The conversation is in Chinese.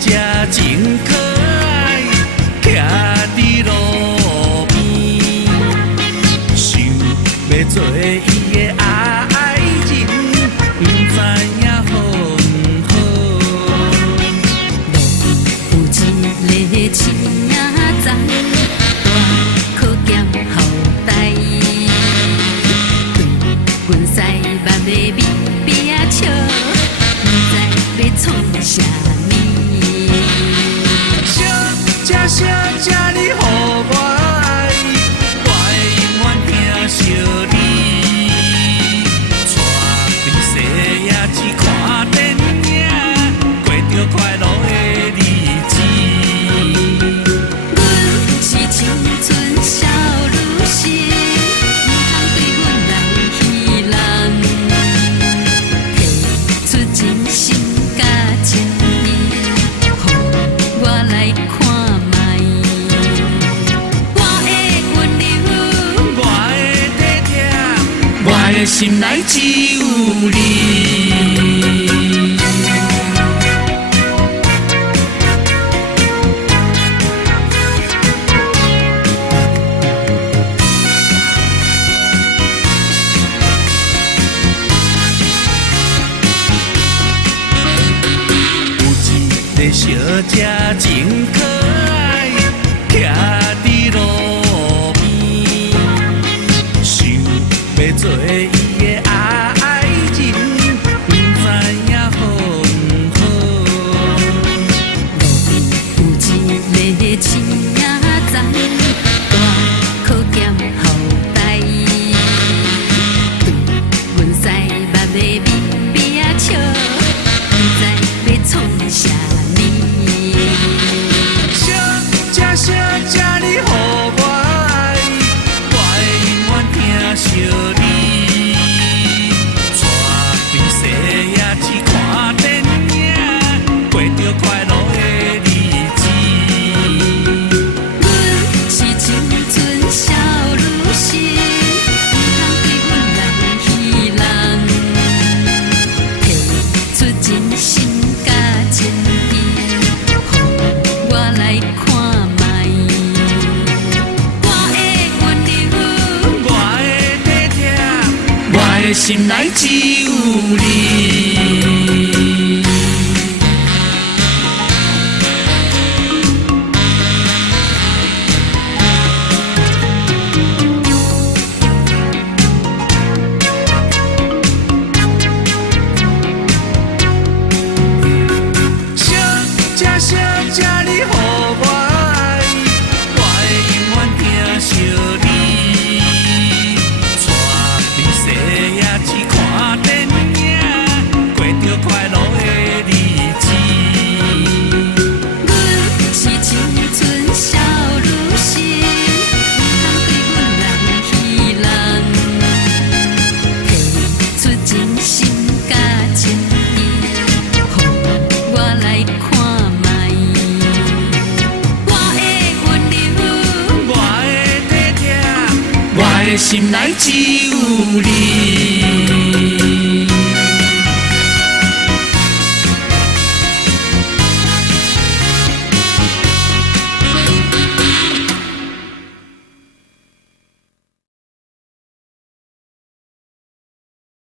姐真可爱，徛伫路边，想要做伊的爱人，不知影好唔好。路边有一个青仔，大考验后代，对阮师捌的咪咪仔笑，不知要创啥物。小姐，小姐，你予我爱，我会永远疼惜你。带你西夜市看电影，过着快乐的日子。阮是青春少女心，毋通对阮人戏人，提出真心甲情意，予我来看卖。我的温柔，我的体贴，我的心内只有你。有一个小姐真可爱，徛伫路边，想要做伊的爱人，不知影好唔好。路边有一个青仔，大考验后代，对阮师捌的咪咪仔笑，不知要创啥物。小姐，你予我爱，我会永远疼惜你。带你西夜市看电影，过着快乐的日子。阮是青春少女心，毋通对阮人戏人，提出真心甲情意，予我来看卖。我的温柔，我的体贴，我的心内只有你。小姐，你予我爱，我会永远疼惜你。带你西夜市看电影，过着快乐的日子。阮是青春少女心，毋通对阮人戏人，提出真心甲情意，予我来看卖。我的温柔，我的体贴，我的心内只有你。